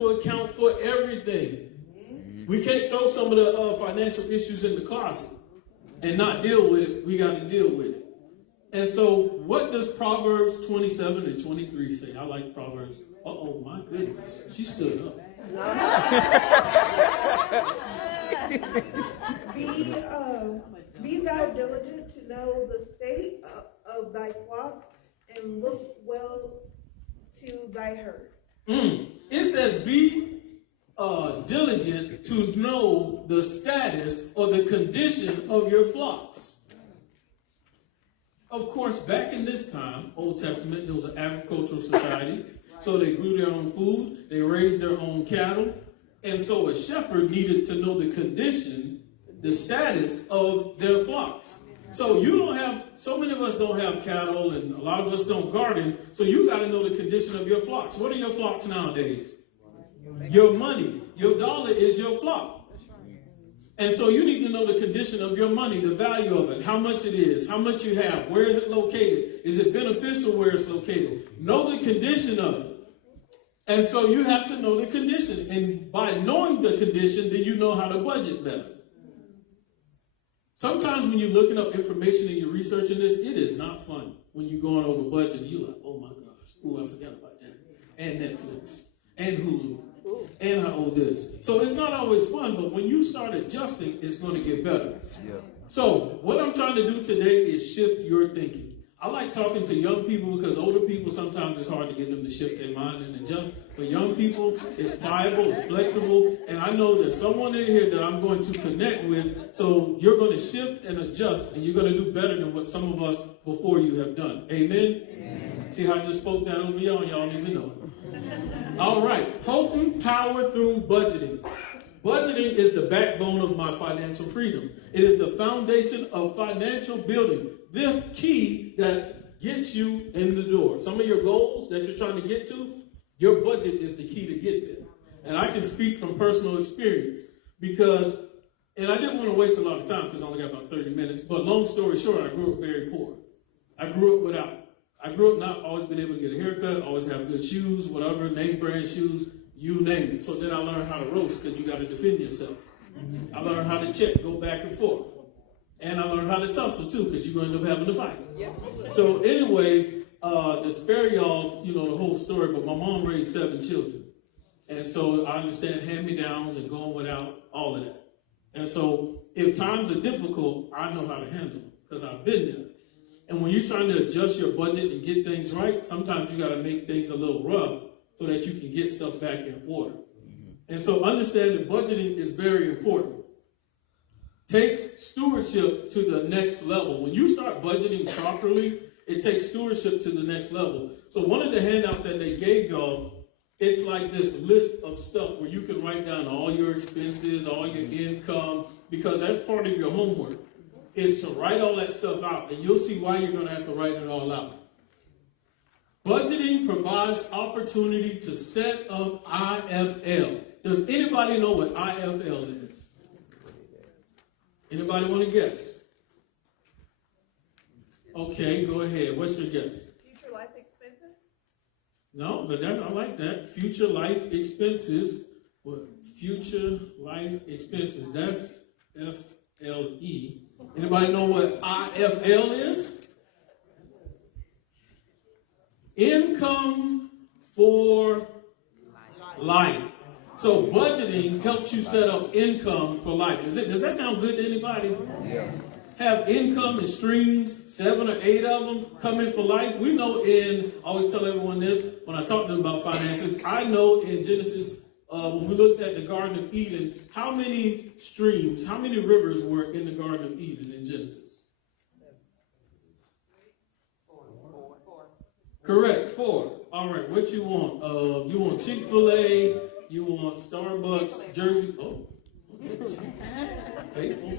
to account for everything. We can't throw some of the financial issues in the closet and not deal with it. We got to deal with it. And so what does Proverbs 27 and 23 say? I like Proverbs. Uh-oh, my goodness. She stood up. Be thou diligent to know the state of thy flock, and look well to thy herd. It says be diligent to know the status or the condition of your flocks. Of course, back in this time, Old Testament, there was an agricultural society. So they grew their own food, they raised their own cattle. And so a shepherd needed to know the condition, the status of their flocks. So so many of us don't have cattle and a lot of us don't garden. So you got to know the condition of your flocks. What are your flocks nowadays? Your money, your dollar is your flock. And so you need to know the condition of your money, the value of it, how much it is, how much you have, where is it located? Is it beneficial where it's located? Know the condition of it. And so you have to know the condition. And by knowing the condition, then you know how to budget better. Sometimes when you're looking up information and you're researching this, it is not fun. When you're going over budget, you're like, oh my gosh, I forgot about that. And Netflix, and Hulu, and I owe this. So it's not always fun, but when you start adjusting, it's going to get better. Yeah. So what I'm trying to do today is shift your thinking. I like talking to young people because older people, sometimes it's hard to get them to shift their mind and adjust. But young people, it's pliable, it's flexible. And I know there's someone in here that I'm going to connect with. So you're going to shift and adjust, and you're going to do better than what some of us before you have done. Amen? Amen. See how I just spoke that over y'all and y'all don't even know it. All right. Potent power through budgeting. Budgeting is the backbone of my financial freedom. It is the foundation of financial building. The key that gets you in the door. Some of your goals that you're trying to get to, your budget is the key to get there. And I can speak from personal experience because, and I didn't want to waste a lot of time because I only got about 30 minutes, but long story short, I grew up very poor. I grew up not always been able to get a haircut, always have good shoes, whatever, name brand shoes, you name it. So then I learned how to roast because you got to defend yourself. I learned how to check, go back and forth. And I learned how to tussle too, because you're going to end up having to fight. Yes. So anyway, to spare y'all, the whole story, but my mom raised 7 children. And so I understand hand-me-downs and going without, all of that. And so if times are difficult, I know how to handle them because I've been there. And when you're trying to adjust your budget and get things right, sometimes you got to make things a little rough so that you can get stuff back in order. And so understand that budgeting is very important. Takes stewardship to the next level. When you start budgeting properly, it takes stewardship to the next level. So one of the handouts that they gave y'all, it's like this list of stuff where you can write down all your expenses, all your income, because that's part of your homework, is to write all that stuff out, and you'll see why you're going to have to write it all out. Budgeting provides opportunity to set up IFL. Does anybody know what IFL is? Anybody want to guess? Okay, go ahead. What's your guess? Future life expenses? No, but I like that. Future life expenses. What? Future life expenses. That's FLE. Anybody know what IFL is? Income for life. So budgeting helps you set up income for life. Does that sound good to anybody? Yeah. Have income and streams, 7 or 8 of them come in for life. We know I always tell everyone this when I talk to them about finances. I know in Genesis, when we looked at the Garden of Eden, how many streams, how many rivers were in the Garden of Eden in Genesis? 4. Correct, 4. All right, what you want? You want Chick-fil-A, you want Starbucks, Jersey. Oh, faithful.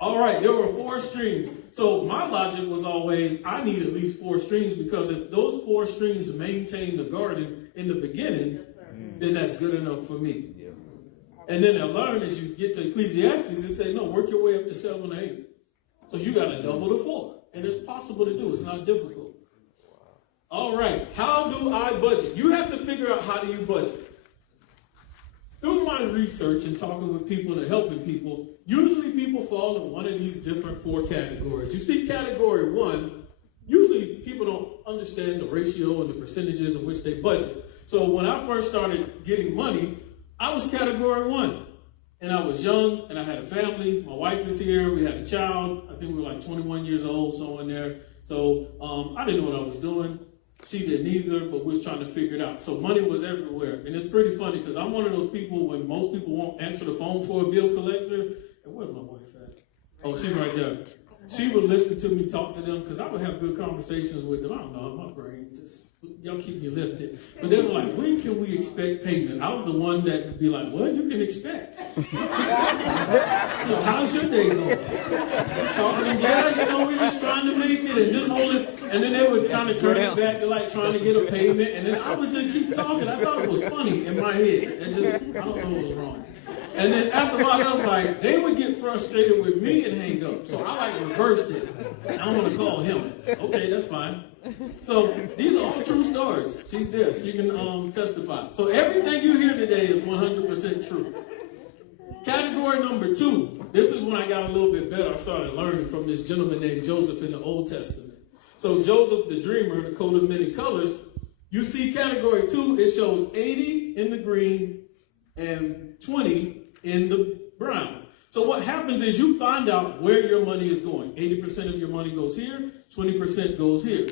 All right, there were 4 streams. So my logic was always, I need at least 4 streams, because if those 4 streams maintain the garden in the beginning, then that's good enough for me. And then I learned as you get to Ecclesiastes, it say, no, work your way up to 7 or 8. So you got to double the 4. And it's possible to do. It's not difficult. All right, how do I budget? You have to figure out how do you budget. Through my research and talking with people and helping people, usually people fall in one of these different 4 categories. You see category 1, usually people don't understand the ratio and the percentages in which they budget. So when I first started getting money, I was category 1. And I was young and I had a family. My wife is here. We had a child. I think we were like 21 years old, somewhere in there. So I didn't know what I was doing. She didn't either, but we was trying to figure it out. So money was everywhere. And it's pretty funny because I'm one of those people when most people won't answer the phone for a bill collector. And where's my wife at? Oh, she's right there. She would listen to me talk to them because I would have good conversations with them. I don't know, my brain just, y'all keep me lifted. But they were like, when can we expect payment? I was the one that would be like, well, you can expect. So how's your day going? Talking to them, yeah, we're just trying to make it and just hold it. And then they would kind of turn it back to like trying to get a payment. And then I would just keep talking. I thought it was funny in my head. It just, I don't know what was wrong. And then after a while, I was like, they would get frustrated with me and hang up. So I like reversed it. I don't want to call him. Okay, that's fine. So these are all true stories. She's there. She can testify. So everything you hear today is 100% true. Category number 2. This is when I got a little bit better. I started learning from this gentleman named Joseph in the Old Testament. So Joseph the dreamer, the coat of many colors, you see category 2, it shows 80 in the green and 20 in the brown. So what happens is you find out where your money is going. 80% of your money goes here, 20% goes here.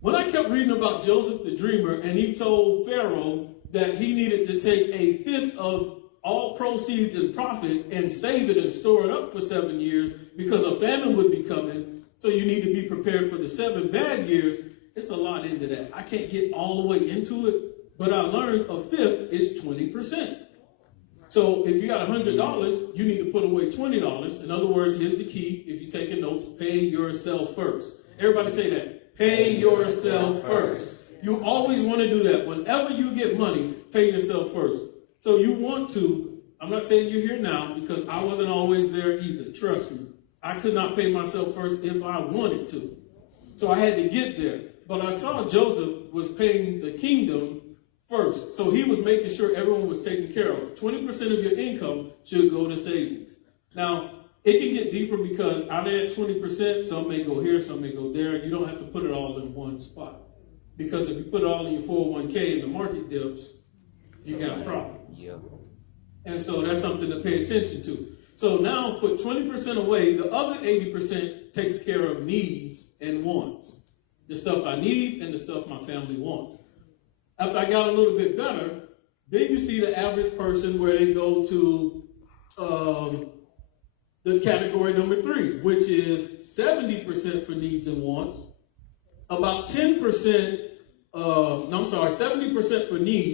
When I kept reading about Joseph the dreamer and he told Pharaoh that he needed to take 1/5 of all proceeds and profit and save it and store it up for 7 years because a famine would be coming, so you need to be prepared for the 7 bad years, it's a lot into that. I can't get all the way into it, but I learned 1/5 is 20%. So if you got $100, you need to put away $20. In other words, here's the key. If you're taking notes, pay yourself first. Everybody say that. Pay yourself first. You always want to do that. Whenever you get money, pay yourself first. So you want to, I'm not saying you're here now because I wasn't always there either. Trust me. I could not pay myself first if I wanted to. So I had to get there. But I saw Joseph was paying the kingdom first. So he was making sure everyone was taken care of. 20% of your income should go to savings. Now, it can get deeper because out of that 20%, some may go here, some may go there. You don't have to put it all in one spot. Because if you put it all in your 401k and the market dips, you got problems. Yeah. And so that's something to pay attention to. So now put 20% away. The other 80% takes care of needs and wants. The stuff I need and the stuff my family wants. After I got a little bit better, then you see the average person where they go to the category number 3, which is 70% for needs and wants, about 10%, 70% for needs,